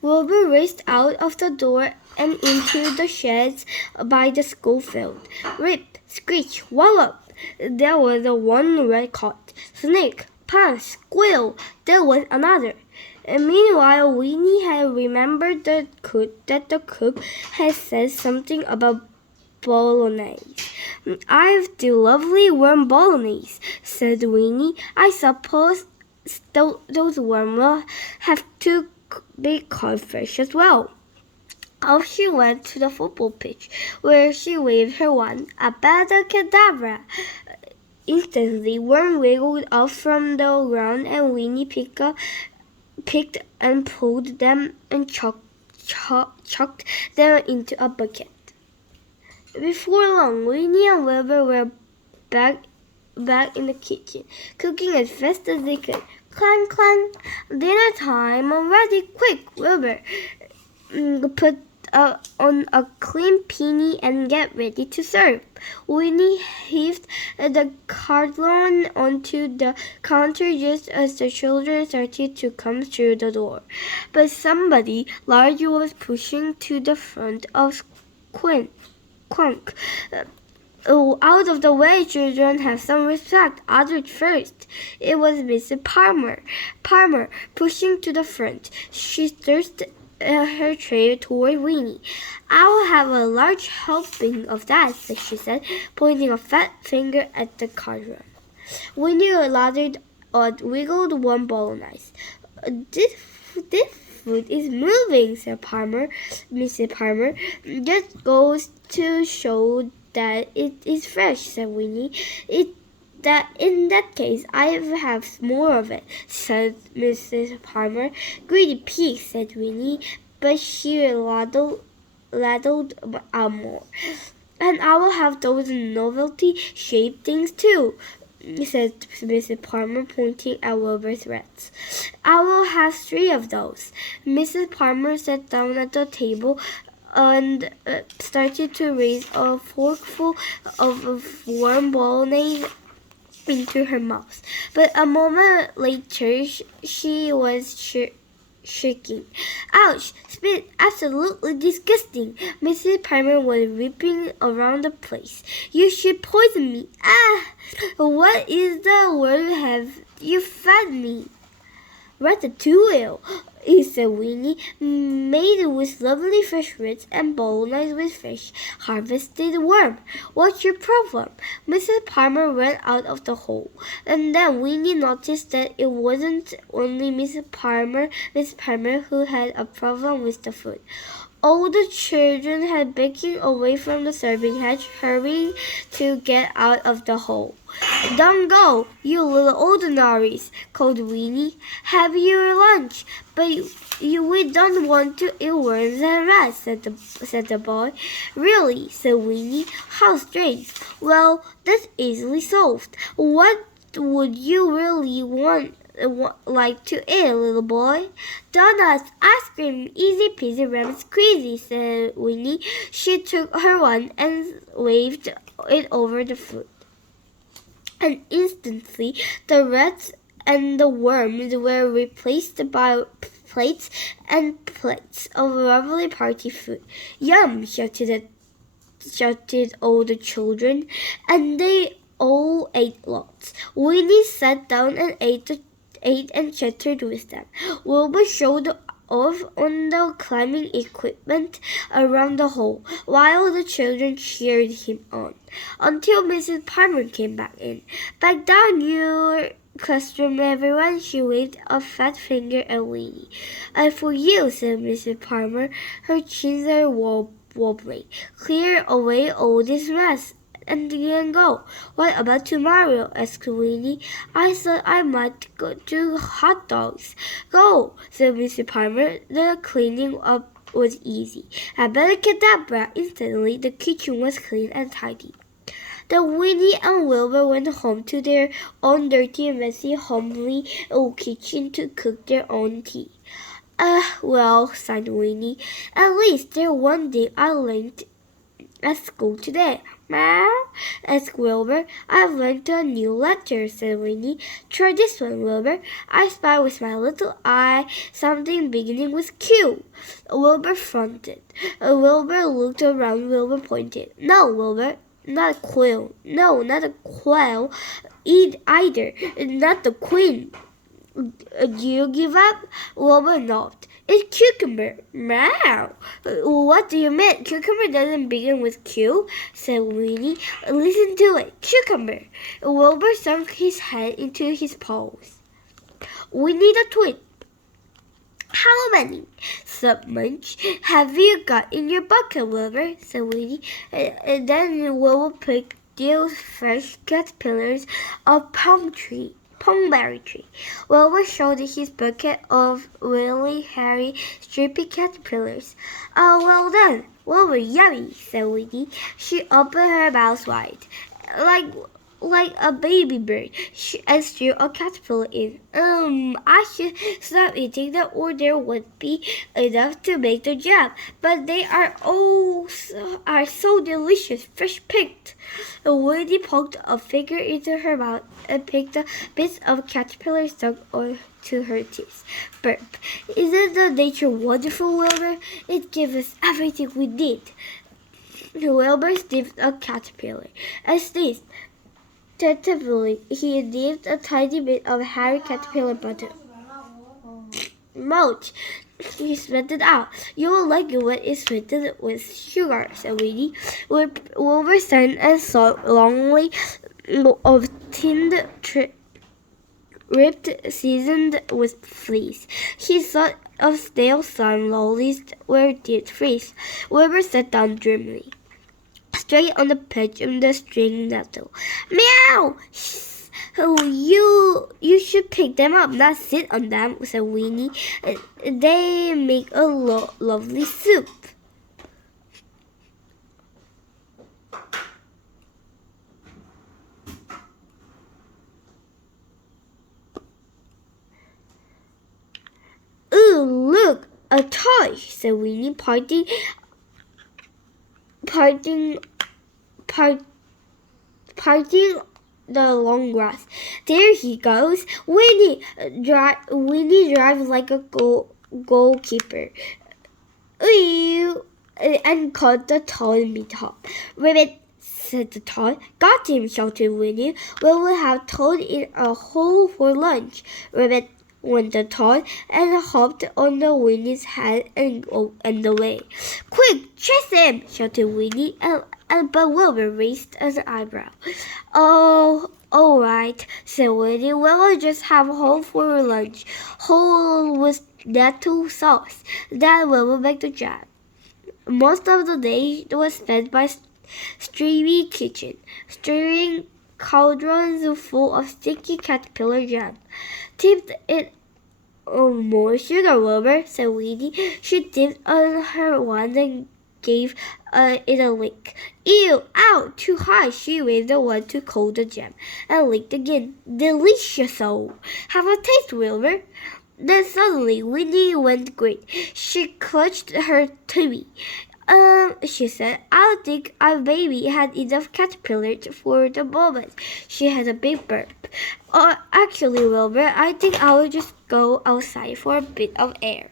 Wilbur raced out of the door and into the sheds by the school field. Rip, screech, wallop! There was one red coat. Snake, punch, squeal! There was another. And meanwhile, Winnie had remembered that the cook had said something about bolognese. "I've the lovely warm bolognese," said Winnie. "I suppose those worms will have to be caught fresh as well." Off she went to the football pitch, where she waved her wand. Abacadabra! Instantly, worm wiggled up from the ground, and Winnie picked and pulled them and chucked them into a bucket. Before long, Winnie and Wilbur were back in the kitchen, cooking as fast as they could. Clang, clang! Dinner time already! Quick, Wilbur! Put on a clean peony and get ready to serve. Winnie heaved the cardloin onto the counter just as the children started to come through the door. But somebody large was pushing to the front of Quunk. "Oh, out of the way, children, have some respect. Others first." It was Mrs. Palmer, pushing to the front. She thrust her tray toward Winnie. "I'll have a large helping of that," she said, pointing a fat finger at the cauldron. Winnie lathered wiggled one bolognese. This food is moving," said Mrs. Palmer. "That goes to show that it is fresh," said Winnie. In that case, I have more of it," said Mrs. Palmer. "Greedy pig," said Winnie, but she ladled out more. "And I will have those novelty-shaped things too," said Mrs. Palmer, pointing at Wilbur's rats. "I will have 3 of those." Mrs. Palmer sat down at the table and started to raise a forkful of warm bolognese into her mouth. But a moment later, she was shaking. "Ouch! Spit! Absolutely disgusting!" Mrs. Palmer was ripping around the place. "You should poison me! Ah! What is the word have you fed me?" "Ratatouille," said Winnie, "made with lovely fresh roots and bolognese with fresh harvested worm. What's your problem?" Mrs. Palmer ran out of the hole, and then Winnie noticed that it wasn't only Miss Palmer who had a problem with the food. All the children had backing away from the serving hatch, hurrying to get out of the hole. "Don't go, you little ordinaries," called Winnie. "Have your lunch." "But we don't want to eat worms and rats," said the boy. "Really?" said Winnie. "How strange. Well, that's easily solved. What would you really like to eat, little boy?" "Donuts, ice cream, easy peasy lemon squeezy," said Winnie. She took her wand and waved it over the food. And instantly the rats and the worms were replaced by plates and plates of lovely party food. "Yum!" shouted all the children, and they all ate lots. Winnie sat down and ate and chattered with them. Wilbur showed off on the climbing equipment around the hole, while the children cheered him on, until Mrs. Palmer came back in. "Back down, you classroom, everyone," she waved a fat finger at Winnie. "And for you," said Mrs. Palmer, her chins are wobbling. "Clear away all this mess and then go." "What about tomorrow?" asked Winnie. "I thought I might go to hot dogs." "Go," said Mrs. Palmer. The cleaning up was easy. Abacadabra! Instantly, the kitchen was clean and tidy. Then Winnie and Wilbur went home to their own dirty, messy, homely old kitchen to cook their own tea. Well," sighed Winnie, "at least there's one thing I learned at school today. Meow? Asked Wilbur. I've learned a new letter, said Winnie. Try this one, Wilbur. I spy with my little eye something beginning with Q. Wilbur fronted. Wilbur looked around. Wilbur pointed. No, Wilbur. Not a quail. No, not a quail either. Not the queen. Do you give up? Wilbur nodded. It's cucumber. Meow. What do you mean? Cucumber doesn't begin with Q, said Winnie. Listen to it. Cucumber. Wilbur sunk his head into his paws. We need a twit. How many? said Munch. Have you got in your bucket, Wilbur? said Winnie. And then Wilbur picked those fresh caterpillars of Pongberry tree. Wilbur showed his bucket of really hairy, stripy caterpillars. Oh, well done, Wilbur, yummy, said Winnie. She opened her mouth wide, like a baby bird, and threw a caterpillar in. I should stop eating them, or there would be enough to make the jam. But they are so delicious, fresh picked. Winnie poked a finger into her mouth and picked the bits of caterpillar stuck onto her teeth. Burp. Isn't the nature wonderful, Wilbur? It gives us everything we need. Wilbur sniffed a caterpillar and sneezed. Tentatively, he dipped a tiny bit of hairy caterpillar butter. Mulch, he spit it out. You will like it when it's sweetened with sugar, said Winnie. Wilbur sang and saw longly of tinned ripped, seasoned with fleece. He thought of stale sun lollies where did freeze. Wilbur sat down dreamily. Straight on the pitch of the string nettle. Meow! Oh, you should pick them up, not sit on them, said Winnie. They make a lovely soup. Ooh, look, a toy, said Winnie, parting the long grass. There he goes. Winnie drives like a goalkeeper. Ooh, and caught the toy mid-hop. Ribbit, said the toy. Got him, shouted Winnie. We will have Toad in a hole for lunch. Ribbit, went the toy and hopped on the Winnie's head and away. Quick, chase him! shouted Winnie, but Wilbur raised an eyebrow. Oh, all right, said Winnie. We'll just have hole for lunch. Hole with nettle sauce. That will make the jam. Most of the day was spent by Stevie kitchen, stirring cauldrons full of sticky caterpillar jam. Tipped it more sugar, Wilbur, said Winnie. She dipped on her wand and gave it a lick. Ew! Ow! Too hot! She waved the wand to cool the jam and licked again. Delicious-o! Have a taste, Wilbur. Then suddenly Winnie went great. She clutched her tummy. She said, I think our baby had enough caterpillars for the moment. She had a big burp. Actually, Wilbur, I think I will just go outside for a bit of air.